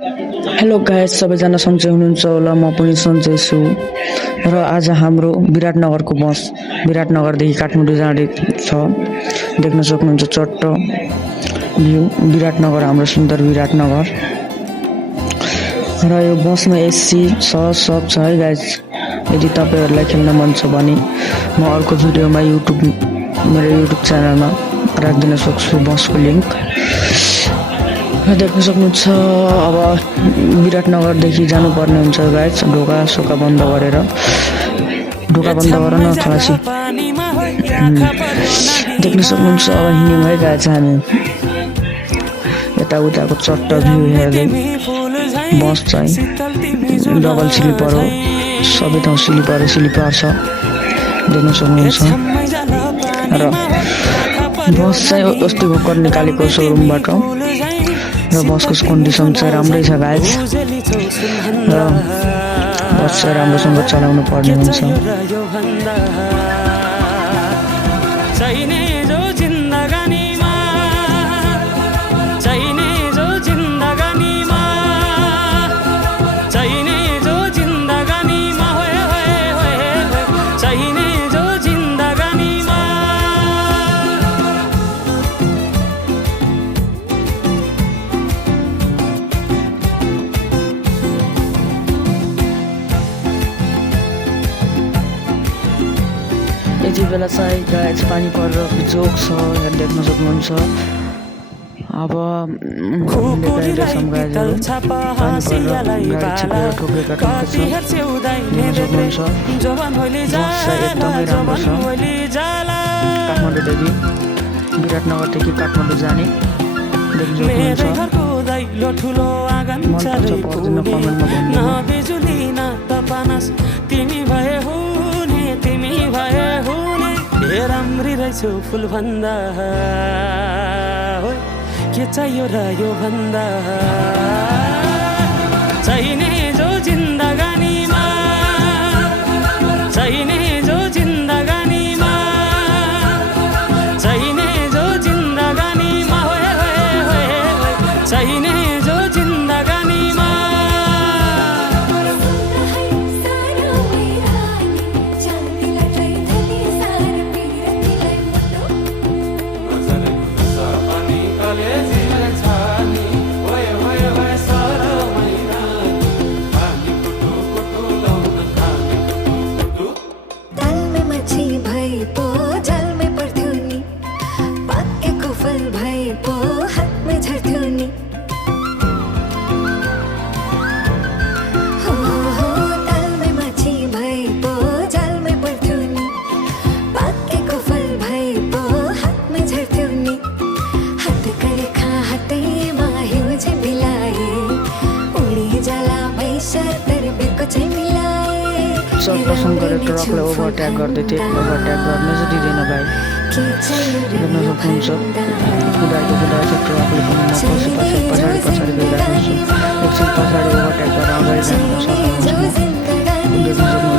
Hello guys, सबैजना सन्चै हुनुहुन्छ होला। म पनि सन्चै छु र आज हाम्रो विराटनगरको बस विराटनगरदेखि काठमाडौँ जाँदै छ। देख्न सक्नुहुन्छ चट्ट भ्यू विराटनगर, हाम्रो सुन्दर विराटनगर। र यो बसमा एसी छ, सब छ है गाइस। यदि तपाईँहरूलाई खेल्न मन छ भने म अर्को भिडियोमा मेरो युट्युब च्यानलमा राखिदिन सक्छु बसको लिङ्क। देख्न सक्नुहुन्छ अब विराटनगरदेखि जानुपर्ने हुन्छ गाइस। ढोका बन्द गरेर ढोका बन्द गर न खलासी। देख्न सक्नुहुन्छ अब हिँड्यौँ है गाइस हामी। यताउताको चट्ट भ्यू हेर्दै। बस चाहिँ डबल स्लिपर हो, सबै ठाउँ स्लिपर छ, देख्न सक्नुहुन्छ। र बस चाहिँ अस्ति भर्खर निकालेको सोरुमबाट र बसको कन्डिसन चाहिँ राम्रै छ गाइस। र बस चाहिँ राम्रोसँग चलाउनु पर्ने हुन्छ। यति बेला चाहिँ गाइस पानी परेर जोक छ, देख्न सक्नुहुन्छ। अब काठमाडौँदेखि विराटनगरदेखि काठमाडौँ जाने राम्री रहेछौ फुल भन्दा के चाहियो र यो भन्दा चाहिने जो जिन्दगानीमा, चाहिने जो जिन्दगानीमा, चाहिने जो जिन्दगानीमा, चाहिने जो जिन्दगानीमा। सर्कसन गरेर ट्रकलाई ओभरटेक गर्दै थियो, ओभरटेक गर्नै चाहिँ दिँदैन भाइ। हेर्न सक्नुहुन्छ कुदाएको ट्रकले पनि म पछाडि गइरहेको छु। एकछिन पछाडि ओभरटेक गरेर अगाडि जानु सक्नुहुन्छ। देख्न सक्नुहुन्छ